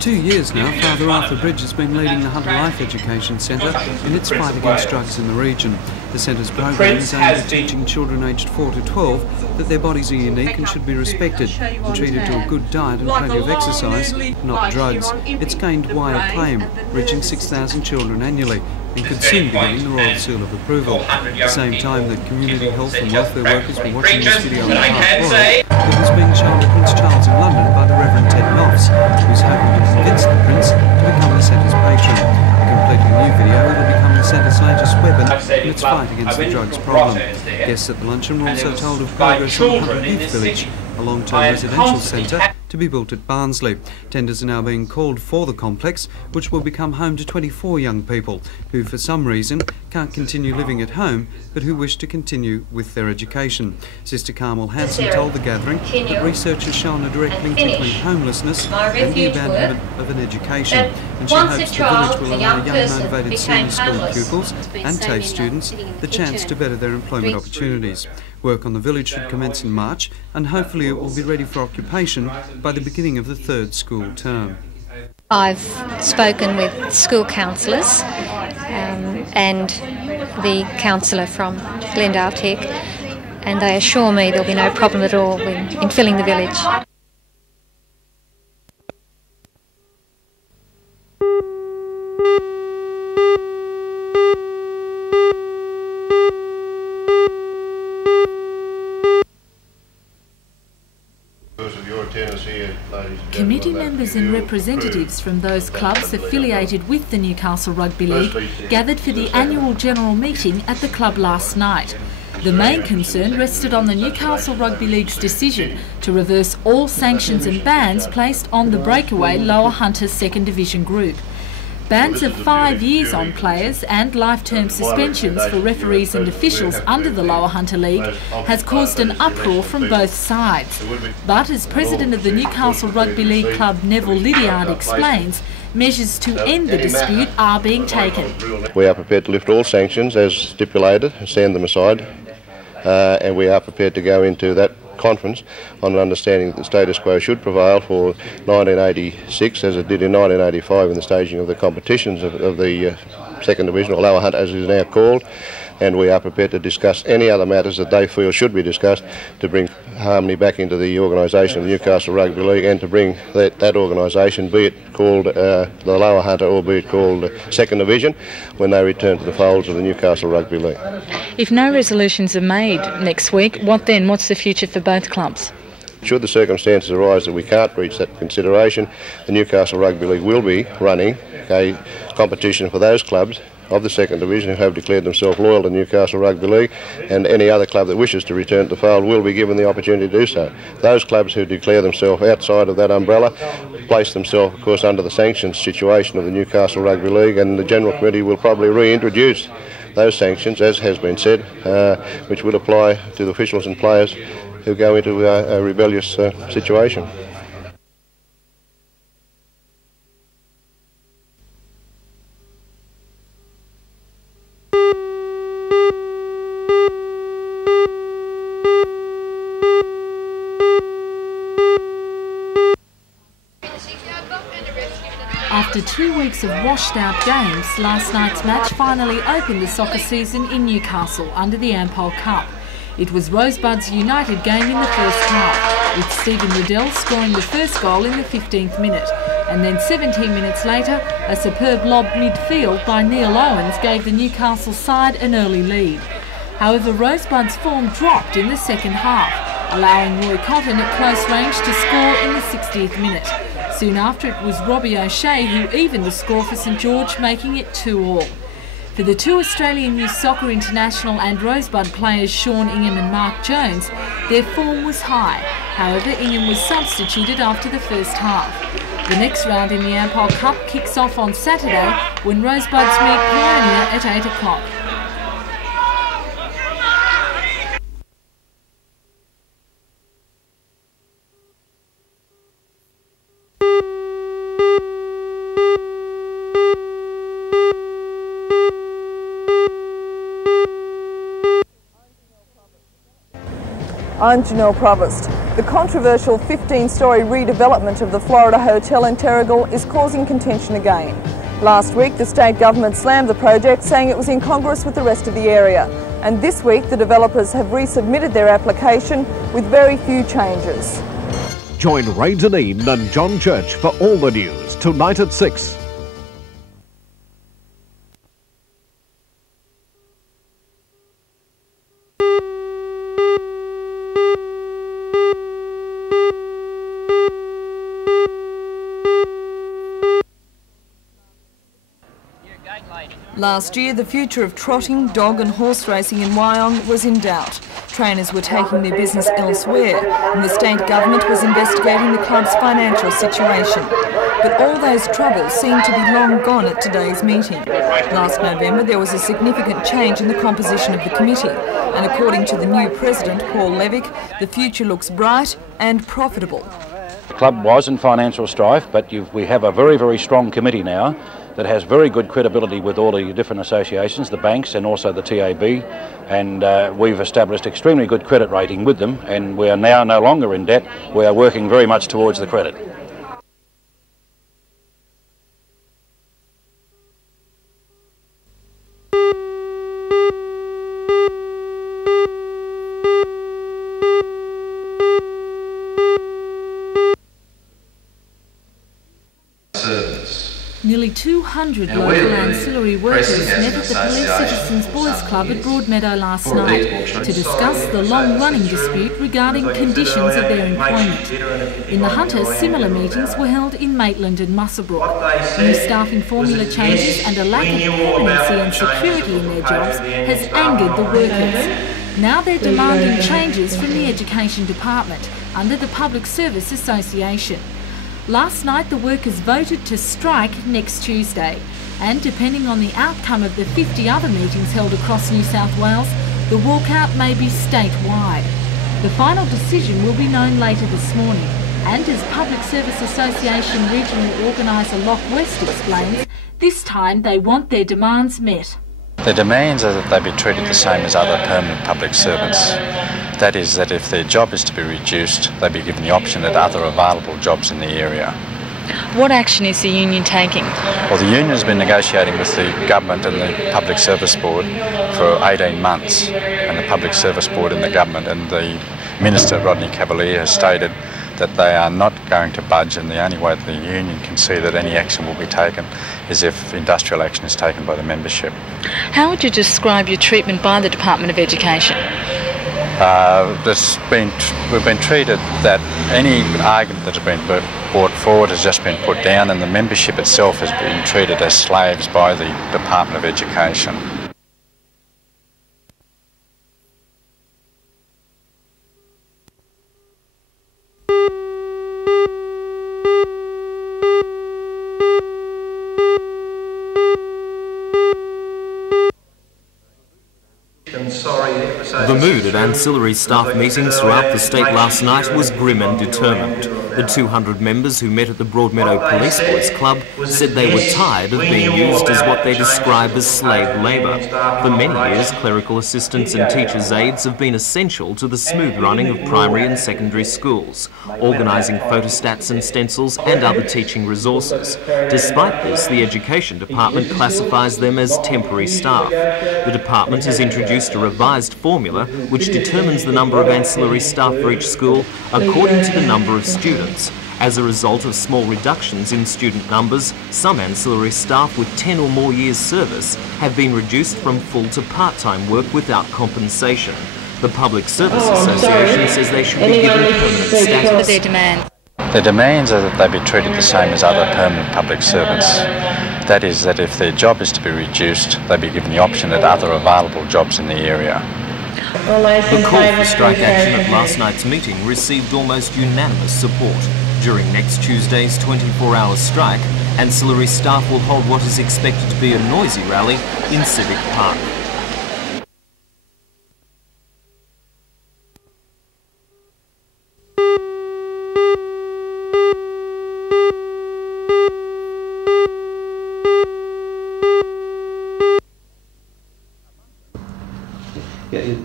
2 years now, Father Arthur Bridge has been leading the Hunter Life Education Centre in its fight against drugs in the region. The centre's program is aimed at teaching children aged 4 to 12 that their bodies are unique and should be respected and treated to a good diet and plenty of exercise, not drugs. It's gained wide acclaim, reaching 6,000 children annually, and could soon be getting the Royal Seal of Approval. At the same time that community health and welfare workers were watching this video on the Park Royal, it was being shown at Prince Charles in London by the Reverend Ted Knopfs, who's hoping to convince the Prince to become the centre's patron. A completely new video, it'll become the centre's latest weapon in its fight against the drugs problem. Guests at the luncheon were also told of progress on Hunter Youth Village, a long-term residential centre to be built at Barnsley. Tenders are now being called for the complex, which will become home to 24 young people who, for some reason, can't continue living at home, but who wish to continue with their education. Sister Carmel Hanson told the gathering that research has shown a direct link between homelessness and the abandonment of an education, and she hopes the village will allow young motivated senior school pupils and TAFE students the chance to better their employment opportunities. Work on the village should commence in March, and hopefully it will be ready for occupation by the beginning of the third school term. I've spoken with school counsellors and the counsellor from Glendale Tech, and they assure me there'll be no problem at all in filling the village. Committee members and representatives from those clubs affiliated with the Newcastle Rugby League gathered for the annual general meeting at the club last night. The main concern rested on the Newcastle Rugby League's decision to reverse all sanctions and bans placed on the breakaway Lower Hunter Second Division group. Bans of 5 years on players and life-term suspensions for referees and officials under the Lower Hunter League has caused an uproar from both sides. But as president of the Newcastle Rugby League club Neville Lydiard explains, measures to end the dispute are being taken. We are prepared to lift all sanctions as stipulated and stand them aside, and we are prepared to go into that conference on an understanding that the status quo should prevail for 1986 as it did in 1985 in the staging of the competitions of the Second Division, or Lower Hunt as it is now called, and we are prepared to discuss any other matters that they feel should be discussed to bring harmony back into the organisation of the Newcastle Rugby League, and to bring that organisation, be it called the Lower Hunter or be it called Second Division, when they return to the folds of the Newcastle Rugby League. If no resolutions are made next week, what then? What's the future for both clubs? Should the circumstances arise that we can't reach that consideration, the Newcastle Rugby League will be running a competition for those clubs of the Second Division who have declared themselves loyal to Newcastle Rugby League, and any other club that wishes to return to the fold will be given the opportunity to do so. Those clubs who declare themselves outside of that umbrella place themselves, of course, under the sanctions situation of the Newcastle Rugby League, and the General Committee will probably reintroduce those sanctions, as has been said, which will apply to the officials and players who go into a rebellious situation. After 2 weeks of washed-out games, last night's match finally opened the soccer season in Newcastle under the Ampol Cup. It was Rosebud's United game in the first half, with Stephen Riddell scoring the first goal in the 15th minute, and then 17 minutes later, a superb lob midfield by Neil Owens gave the Newcastle side an early lead. However, Rosebud's form dropped in the second half, allowing Roy Cotton at close range to score in the 60th minute. Soon after, it was Robbie O'Shea who evened the score for St George, making it 2-2. For the two Australian Youth Soccer International and Rosebud players Sean Ingham and Mark Jones, their form was high. However, Ingham was substituted after the first half. The next round in the Ampol Cup kicks off on Saturday when Rosebuds meet Polonia at 8 o'clock. I'm Janelle Provost. The controversial 15-storey redevelopment of the Florida Hotel in Terrigal is causing contention again. Last week, the state government slammed the project, saying it was incongruous with the rest of the area. And this week, the developers have resubmitted their application with very few changes. Join Ray Deneen and John Church for all the news tonight at 6. Last year, the future of trotting, dog and horse racing in Wyong was in doubt. Trainers were taking their business elsewhere, and the state government was investigating the club's financial situation. But all those troubles seem to be long gone at today's meeting. Last November, there was a significant change in the composition of the committee, and according to the new president, Paul Levick, the future looks bright and profitable. The club was in financial strife, but we have a very, very strong committee now that has very good credibility with all the different associations, the banks and also the TAB, and we've established extremely good credit rating with them, and we are now no longer in debt. We are working very much towards the credit. Nearly 200 local ancillary workers met at the Police Citizens Boys Club at Broadmeadow last night to discuss the long-running dispute regarding conditions of their employment. In the Hunter, similar meetings were held in Maitland and Muswellbrook. New staffing formula changes and a lack of permanency and security in their jobs has angered the workers. Now they're demanding changes from the Education Department under the Public Service Association. Last night the workers voted to strike next Tuesday, and depending on the outcome of the 50 other meetings held across New South Wales, the walkout may be statewide. The final decision will be known later this morning, and as Public Service Association Regional Organiser Lock West explains, this time they want their demands met. The demands are that they be treated the same as other permanent public servants. That is, that if their job is to be reduced, they be given the option at other available jobs in the area. What action is the union taking? Well, the union has been negotiating with the government and the Public Service Board for 18 months, and the Public Service Board and the government and the Minister, Rodney Cavalier, has stated that they are not going to budge, and the only way the union can see that any action will be taken is if industrial action is taken by the membership. How would you describe your treatment by the Department of Education? We've been treated that any argument that has been brought forward has just been put down, and the membership itself has been treated as slaves by the Department of Education. The mood at ancillary staff meetings throughout the state last night was grim and determined. The 200 members who met at the Broadmeadow Police Boys Club said they were tired of being used as what they describe as slave labour. For many years, clerical assistants and teachers' aides have been essential to the smooth running of primary and secondary schools, organising photostats and stencils and other teaching resources. Despite this, the Education Department classifies them as temporary staff. The department has introduced a revised formula which determines the number of ancillary staff for each school according to the number of students. As a result of small reductions in student numbers, some ancillary staff with 10 or more years service have been reduced from full to part-time work without compensation. The Public Service Association says they should be given permanent status. What are their demands? The demands are that they be treated the same as other permanent public servants. That is, that if their job is to be reduced, they be given the option at other available jobs in the area. The call for strike action at last night's meeting received almost unanimous support. During next Tuesday's 24-hour strike, ancillary staff will hold what is expected to be a noisy rally in Civic Park.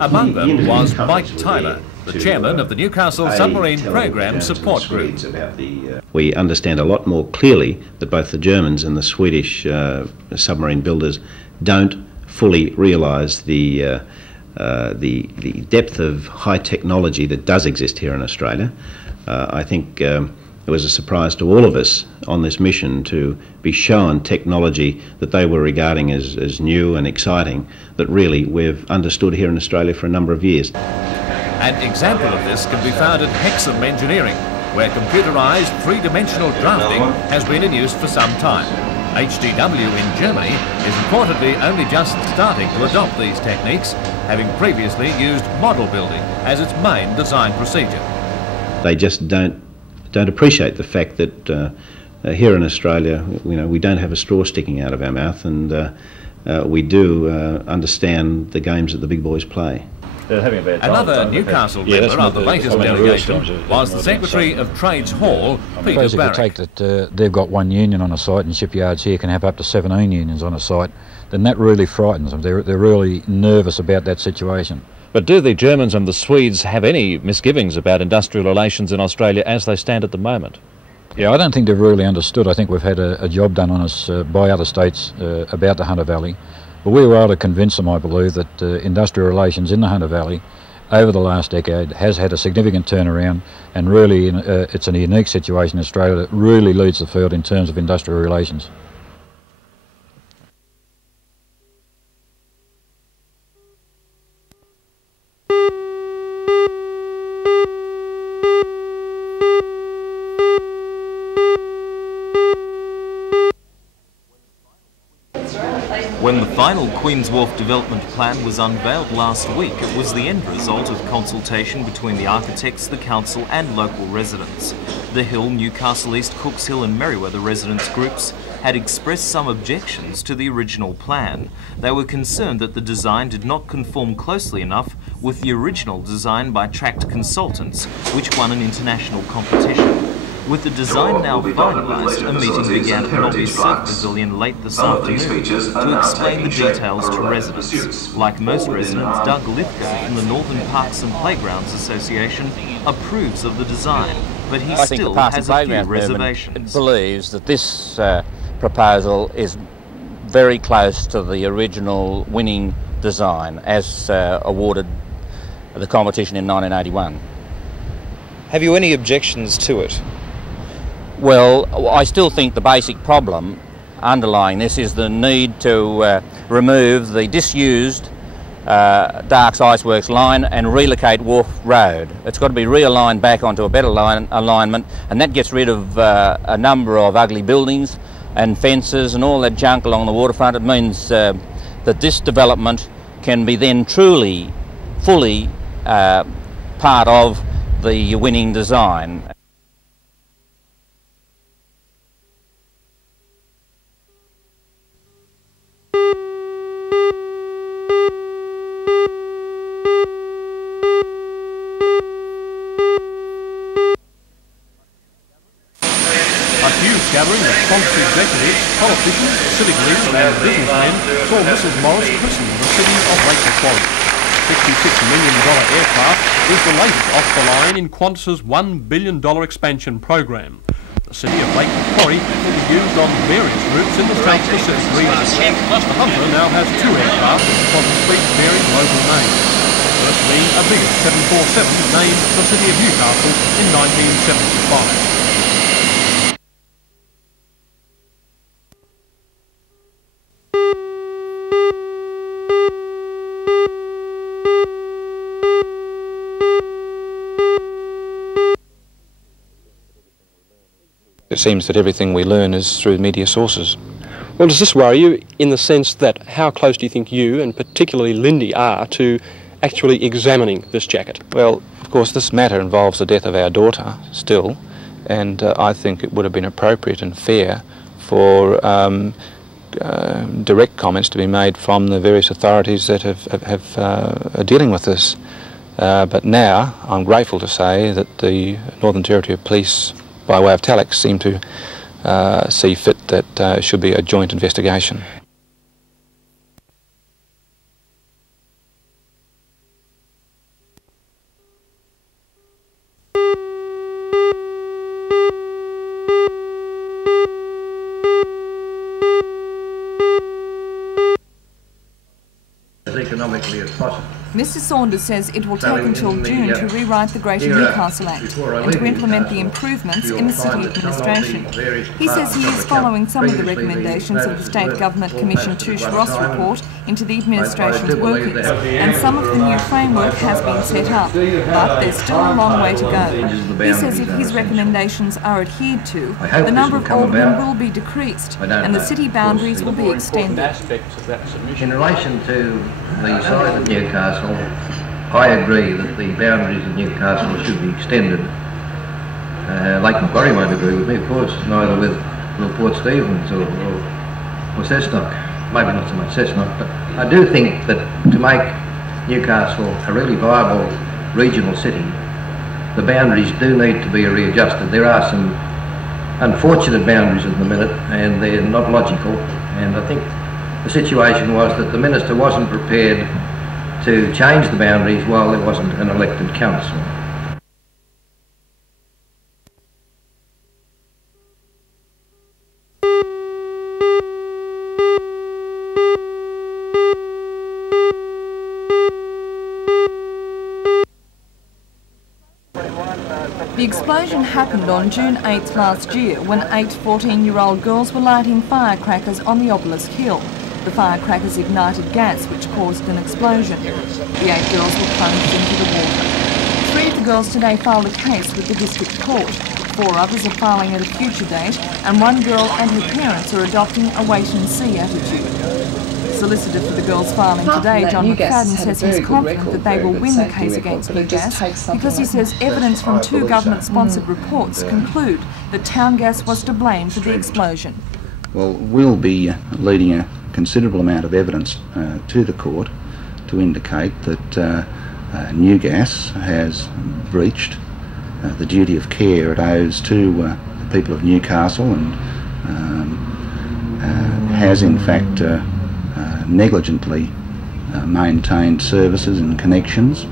Among them was Mike Tyler, the chairman of the Newcastle Submarine Programme Support Group. We understand a lot more clearly that both the Germans and the Swedish submarine builders don't fully realise the depth of high technology that does exist here in Australia. I think it was a surprise to all of us on this mission to be shown technology that they were regarding as new and exciting that really we've understood here in Australia for a number of years. An example of this can be found at Hexham Engineering, where computerised three-dimensional drafting has been in use for some time. HDW in Germany is reportedly only just starting to adopt these techniques, having previously used model building as its main design procedure. They just don't appreciate the fact that here in Australia, we don't have a straw sticking out of our mouth, and we do understand the games that the big boys play. Another Newcastle member of the latest delegation was the Secretary of Trades Hall, Peter Barrick. If you take that they've got one union on a site and shipyards here can have up to 17 unions on a site, then that really frightens them. They're really nervous about that situation. But do the Germans and the Swedes have any misgivings about industrial relations in Australia as they stand at the moment? Yeah, I don't think they've really understood. I think we've had a job done on us by other states about the Hunter Valley. But we were able to convince them, I believe, that industrial relations in the Hunter Valley over the last decade has had a significant turnaround, and really it's a unique situation in Australia that really leads the field in terms of industrial relations. When the final Queen's Wharf development plan was unveiled last week, it was the end result of consultation between the architects, the council and local residents. The Hill, Newcastle East, Cooks Hill and Merriweather residents groups had expressed some objections to the original plan. They were concerned that the design did not conform closely enough with the original design by Tract Consultants, which won an international competition. With the design now finalised, a meeting began at Nobby Surf Pavilion late this afternoon to explain the details to residents. Like most residents, Doug Lithgow from the Northern Parks and Playgrounds Association approves of the design, but he still has a few reservations. Believes that this proposal is very close to the original winning design as awarded the competition in 1981. Have you any objections to it? Well, I still think the basic problem underlying this is the need to remove the disused Darks Iceworks line and relocate Wharf Road. It's got to be realigned back onto a better alignment, and that gets rid of a number of ugly buildings and fences and all that junk along the waterfront. It means that this development can be then truly, fully part of the winning design. Gathering of Qantas executives, politicians, civic leaders and businessmen saw Mrs Morris christen the city of Lake Macquarie. $66 million aircraft is the latest off the line in Qantas's $1 billion expansion program. The city of Lake Macquarie will be used on various routes in the South Pacific region. The Hunter now has 2 aircraft in Qantas fleet bearing local names. First being a bigger 747 named the City of Newcastle in 1975. It seems that everything we learn is through media sources. Well, does this worry you in the sense that how close do you think you, and particularly Lindy, are to actually examining this jacket? Well, of course, this matter involves the death of our daughter still, and I think it would have been appropriate and fair for direct comments to be made from the various authorities that are dealing with this. But now I'm grateful to say that the Northern Territory Police, by way of Telex, seem to see fit that it should be a joint investigation. quickly as possible. Mr Saunders says it will take until June to rewrite the Greater Newcastle Act and to implement the improvements in the city administration. He says he is following some of the recommendations of the State Government Commission Touche Ross report into the administration's workings, and some of the new framework has been set up, but there's still a long way to go. He says if his recommendations are adhered to, the number of aldermen will be decreased and the city boundaries will be extended. In relation to the size of Newcastle, I agree that the boundaries of Newcastle should be extended. Lake Macquarie won't agree with me, of course, neither with Port Stephens or Cessnock. Maybe not so much Cessnock, but I do think that to make Newcastle a really viable regional city, the boundaries do need to be readjusted. There are some unfortunate boundaries at the minute, and they're not logical, and I think the situation was that the Minister wasn't prepared to change the boundaries while there wasn't an elected council. The explosion happened on June 8th last year when 8 14-year-old girls were lighting firecrackers on the obelisk hill. The firecrackers ignited gas which caused an explosion. The 8 girls were plunged into the water. 3 of the girls today filed a case with the district court. 4 others are filing at a future date, and 1 girl and her parents are adopting a wait-and-see attitude. Solicitor for the girls filing today, John McFadden, says he's confident that they will win the case against New Gas because he says evidence from 2 government-sponsored reports conclude that Town Gas was to blame for the explosion. Well, we'll be leading a considerable amount of evidence to the court to indicate that New Gas has breached the duty of care it owes to the people of Newcastle and has in fact negligently maintained services and connections,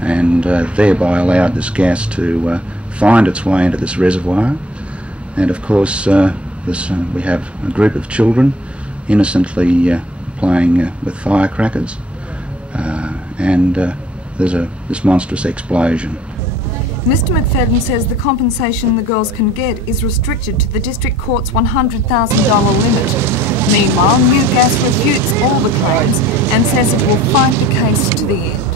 and thereby allowed this gas to find its way into this reservoir. And of course we have a group of children innocently playing with firecrackers, and there's this monstrous explosion. Mr McFadden says the compensation the girls can get is restricted to the District Court's $100,000 limit. Meanwhile, New Gas refutes all the claims and says it will fight the case to the end.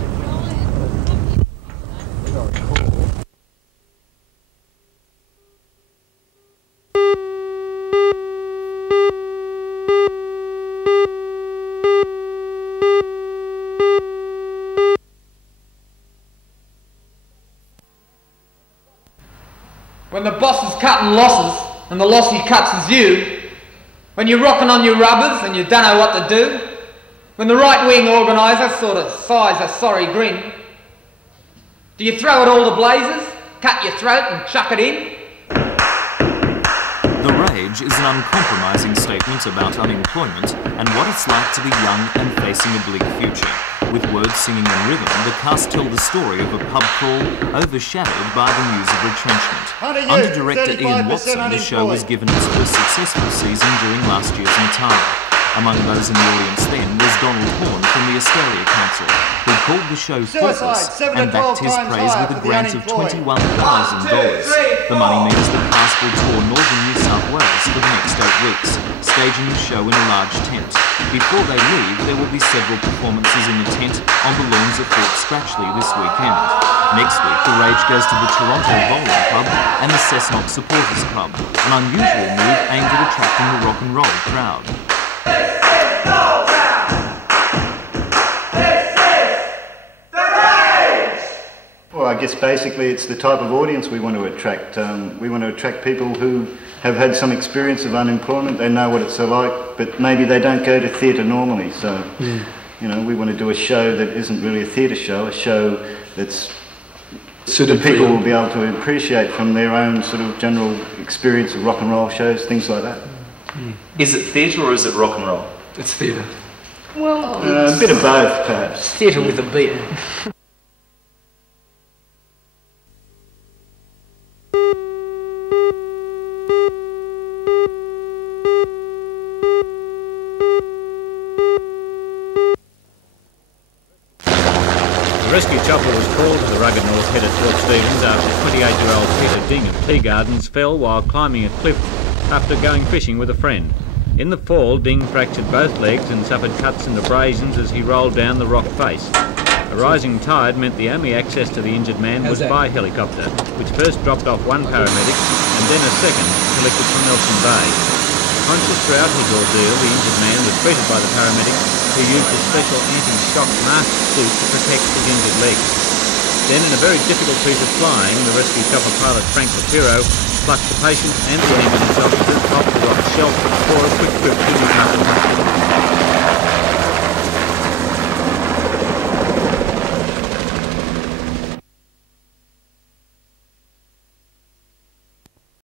When the boss is cutting losses and the loss he cuts is you, when you're rocking on your rubbers and you don't know what to do, when the right-wing organiser sort of sighs a sorry grin, do you throw it all to blazes, cut your throat and chuck it in? The Rage is an uncompromising statement about unemployment and what it's like to be young and facing a bleak future. With words singing in rhythm, the cast tell the story of a pub crawl overshadowed by the news of retrenchment. Under director Ian Watson, the show was given its first successful season during last year's Natara. Among those in the audience then was Donald Horn from the Australia Council, who called the show faultless and backed his praise with a grant of $21,000. The money means the cast will tour northern New South Wales for the next 8 weeks, staging the show in a large tent. Before they leave, there will be several performances in the tent on the lawns of Fort Scratchley this weekend. Next week, the Rage goes to the Toronto Bowling Club and the Cessnock Supporters Club, an unusual move aimed at attracting the rock and roll crowd. Well, I guess basically it's the type of audience we want to attract. We want to attract people who have had some experience of unemployment. They know what it's like, but maybe they don't go to theatre normally. So, you know, we want to do a show that isn't really a theatre show, a show that's that people will be able to appreciate from their own sort of general experience of rock and roll shows, things like that. Is it theatre or is it rock and roll? It's theatre. Well, a bit of both, perhaps. Theatre with a beat. rescue chopper was called to the rugged North Head at Port Stephens after 28-year-old Peter Ding of Tea Gardens fell while climbing a cliff after going fishing with a friend. In the fall, Ding fractured both legs and suffered cuts in the brazions as he rolled down the rock face. A rising tide meant the only access to the injured man was by helicopter, which first dropped off one paramedic and then a second collected from Nelson Bay. Conscious throughout his ordeal, the injured man was treated by the paramedic, who used a special anti-shock mask suit to protect his injured legs. Then, in a very difficult piece of flying, the rescue chopper pilot Frank Shapiro plucked the patient and the ambulance officers off the rock shelf before a quick trip to Newcastle Hospital.